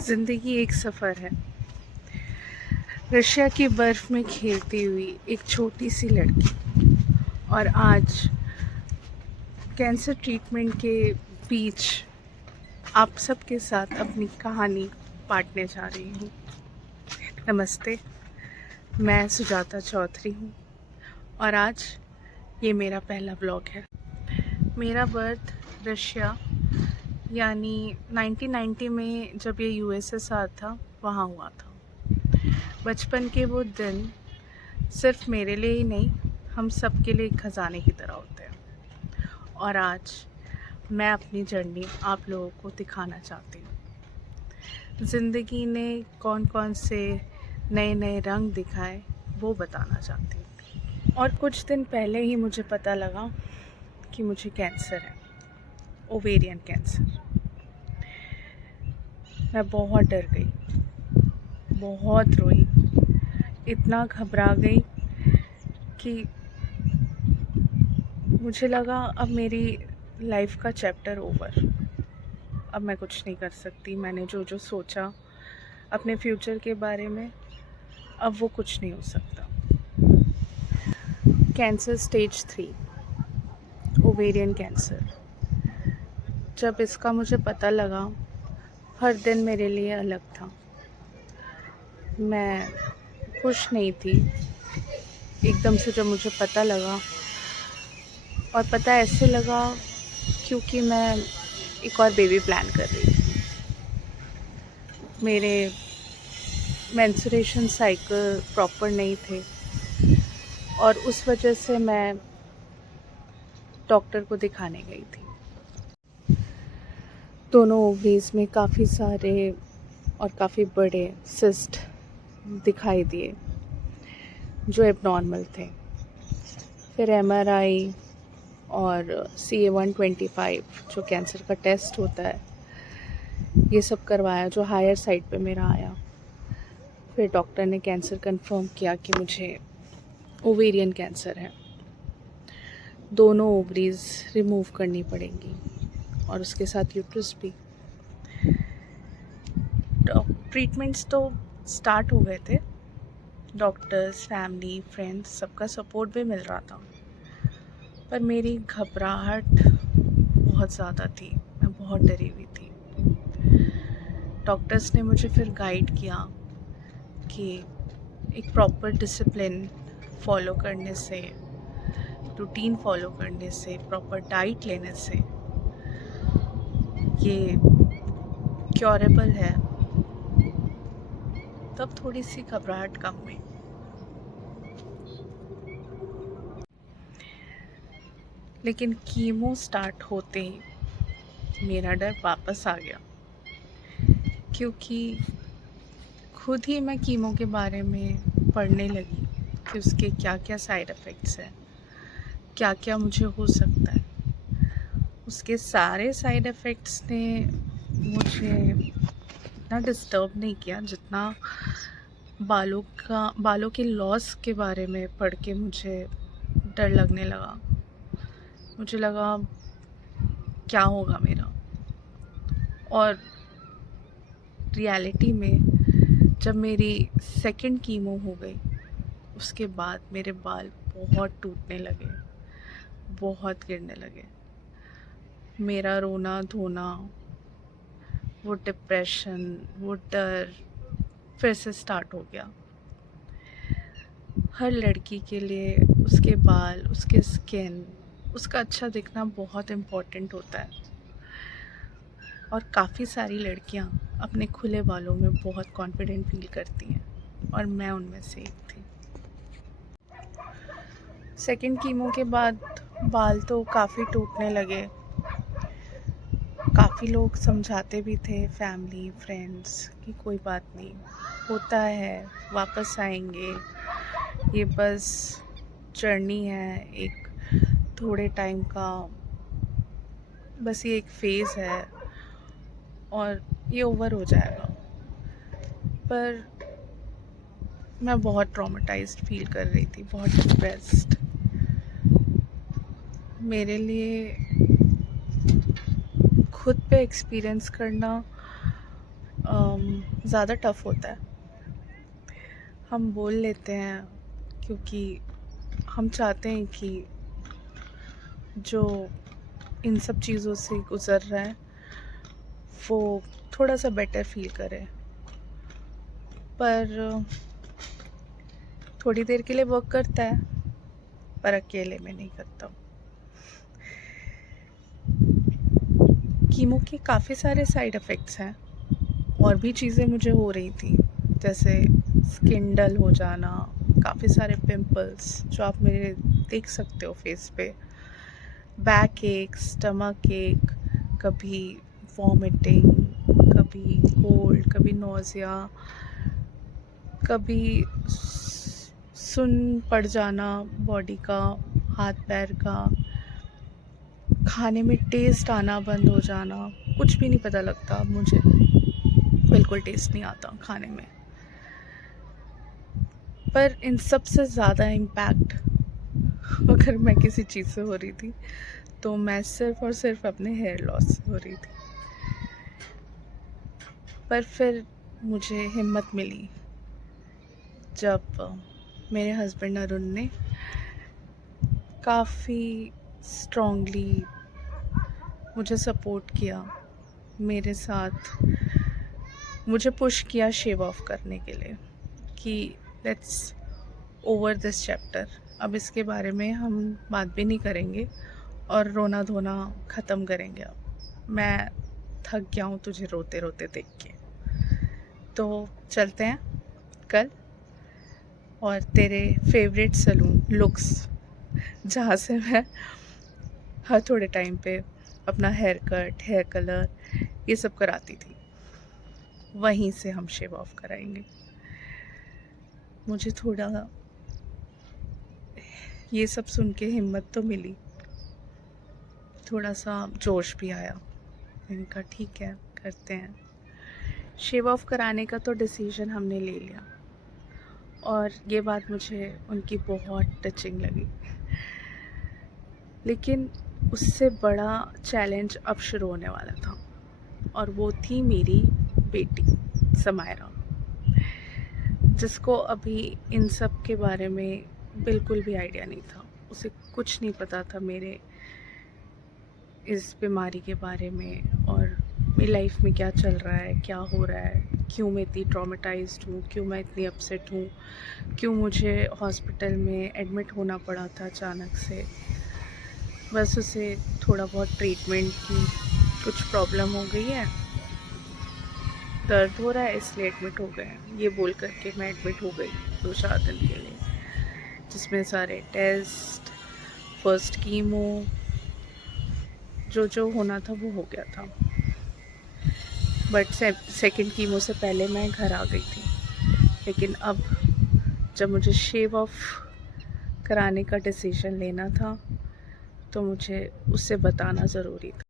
ज़िंदगी एक सफ़र है। रशिया की बर्फ़ में खेलती हुई एक छोटी सी लड़की और आज कैंसर ट्रीटमेंट के बीच आप सबके साथ अपनी कहानी बांटने जा रही हूँ। नमस्ते, मैं सुजाता चौधरी हूँ और आज ये मेरा पहला ब्लॉग है। मेरा बर्थ रशिया यानी 1990 में जब ये यूएसएसआर था वहाँ हुआ था। बचपन के वो दिन सिर्फ मेरे लिए ही नहीं, हम सब के लिए एक खजाने की तरह होते हैं और आज मैं अपनी जर्नी आप लोगों को दिखाना चाहती हूँ। ज़िंदगी ने कौन कौन से नए नए रंग दिखाए वो बताना चाहती हूँ। और कुछ दिन पहले ही मुझे पता लगा कि मुझे कैंसर है, ओवेरियन कैंसर। मैं बहुत डर गई, बहुत रोई, इतना घबरा गई कि मुझे लगा अब मेरी लाइफ का चैप्टर ओवर। अब मैं कुछ नहीं कर सकती। मैंने जो जो सोचा अपने फ्यूचर के बारे में, अब वो कुछ नहीं हो सकता। Cancer stage 3, ovarian cancer. जब इसका मुझे पता लगा, हर दिन मेरे लिए अलग था। मैं खुश नहीं थी। एकदम से जब मुझे पता लगा, और पता ऐसे लगा क्योंकि मैं एक और बेबी प्लान कर रही थी। मेरे मेंस्ट्रुएशन साइकिल प्रॉपर नहीं थे और उस वजह से मैं डॉक्टर को दिखाने गई थी। दोनों ओवरीज में काफ़ी सारे और काफ़ी बड़े सिस्ट दिखाई दिए जो एबनॉर्मल थे। फिर एमआरआई और CA-125 जो कैंसर का टेस्ट होता है, ये सब करवाया जो हायर साइड पे मेरा आया। फिर डॉक्टर ने कैंसर कंफर्म किया कि मुझे ओवेरियन कैंसर है। दोनों ओवरीज रिमूव करनी पड़ेंगी और उसके साथ यूट्रस भी। ट्रीटमेंट्स तो स्टार्ट हो गए थे। डॉक्टर्स, फैमिली, फ्रेंड्स, सबका सपोर्ट भी मिल रहा था, पर मेरी घबराहट बहुत ज़्यादा थी। मैं बहुत डरी हुई थी। डॉक्टर्स ने मुझे फिर गाइड किया कि एक प्रॉपर डिसिप्लिन फॉलो करने से, रूटीन फॉलो करने से, प्रॉपर डाइट लेने से ये क्योरेबल है। तब थोड़ी सी घबराहट कम हुई। लेकिन कीमो स्टार्ट होते ही मेरा डर वापस आ गया, क्योंकि खुद ही मैं कीमो के बारे में पढ़ने लगी कि उसके क्या क्या साइड इफ़ेक्ट्स हैं, क्या क्या मुझे हो सकता है। उसके सारे साइड इफ़ेक्ट्स ने मुझे इतना डिस्टर्ब नहीं किया जितना बालों के लॉस के बारे में पढ़ के मुझे डर लगने लगा। मुझे लगा क्या होगा मेरा। और रियलिटी में जब मेरी सेकंड कीमो हो गई, उसके बाद मेरे बाल बहुत टूटने लगे, बहुत गिरने लगे। मेरा रोना धोना, वो डिप्रेशन, वो डर फिर से स्टार्ट हो गया। हर लड़की के लिए उसके बाल, उसके स्किन, उसका अच्छा दिखना बहुत इम्पोर्टेंट होता है और काफ़ी सारी लड़कियां अपने खुले बालों में बहुत कॉन्फिडेंट फील करती हैं और मैं उनमें से एक थी। सेकंड कीमो के बाद बाल तो काफ़ी टूटने लगे। काफ़ी लोग समझाते भी थे, फैमिली, फ्रेंड्स, कि कोई बात नहीं, होता है, वापस आएंगे, ये बस जर्नी है, एक थोड़े टाइम का, बस ये एक फेज़ है और ये ओवर हो जाएगा। पर मैं बहुत ट्रॉमेटाइज्ड फील कर रही थी, बहुत डिप्रेस्ड। मेरे लिए खुद पे एक्सपीरियंस करना ज़्यादा टफ होता है। हम बोल लेते हैं क्योंकि हम चाहते हैं कि जो इन सब चीज़ों से गुज़र रहा है वो थोड़ा सा बेटर फील करे, पर थोड़ी देर के लिए वर्क करता है, पर अकेले में नहीं करता। कीमो के काफ़ी सारे साइड इफ़ेक्ट्स हैं, और भी चीज़ें मुझे हो रही थी, जैसे स्किन डल हो जाना, काफ़ी सारे पिंपल्स जो आप मेरे देख सकते हो फेस पे, बैक एक, स्टमक एक, कभी वॉमिटिंग, कभी कोल्ड, कभी नोज़िया, कभी सुन पड़ जाना बॉडी का, हाथ पैर का, खाने में टेस्ट आना बंद हो जाना, कुछ भी नहीं पता लगता अब मुझे, बिल्कुल टेस्ट नहीं आता खाने में। पर इन सब से ज़्यादा इम्पैक्ट अगर मैं किसी चीज़ से हो रही थी तो मैं सिर्फ़ और सिर्फ अपने हेयर लॉस से हो रही थी। पर फिर मुझे हिम्मत मिली जब मेरे हस्बैंड अरुण ने काफ़ी स्ट्रॉन्गली मुझे सपोर्ट किया, मेरे साथ मुझे पुश किया शेव ऑफ करने के लिए कि लेट्स ओवर दिस चैप्टर, अब इसके बारे में हम बात भी नहीं करेंगे और रोना धोना ख़त्म करेंगे। अब मैं थक गया हूँ तुझे रोते रोते देख के, तो चलते हैं कल और तेरे फेवरेट सैलून लुक्स, जहाँ से मैं हर थोड़े टाइम पे अपना हेयर कट, हेयर कलर ये सब कराती थी, वहीं से हम शेव ऑफ कराएंगे। मुझे थोड़ा ये सब सुन के हिम्मत तो मिली, थोड़ा सा जोश भी आया। मैंने कहा ठीक है, करते हैं। शेव ऑफ कराने का तो डिसीजन हमने ले लिया, और ये बात मुझे उनकी बहुत टचिंग लगी। लेकिन उससे बड़ा चैलेंज अब शुरू होने वाला था, और वो थी मेरी बेटी समायरा, जिसको अभी इन सब के बारे में बिल्कुल भी आइडिया नहीं था। उसे कुछ नहीं पता था मेरे इस बीमारी के बारे में, और मेरी लाइफ में क्या चल रहा है, क्या हो रहा है, क्यों मैं इतनी ट्रॉमेटाइज्ड हूँ, क्यों मैं इतनी अपसेट हूँ, क्यों मुझे हॉस्पिटल में एडमिट होना पड़ा था अचानक से। बस उसे थोड़ा बहुत ट्रीटमेंट की, कुछ प्रॉब्लम हो गई है, दर्द हो रहा है इसलिए एडमिट हो गए हैं, ये बोल करके मैं एडमिट हो गई 2-4 दिन के लिए, जिसमें सारे टेस्ट, फर्स्ट कीमो, जो जो होना था वो हो गया था। बट सेकंड कीमो से पहले मैं घर आ गई थी। लेकिन अब जब मुझे शेव ऑफ कराने का डिसीजन लेना था, तो मुझे उससे बताना ज़रूरी था।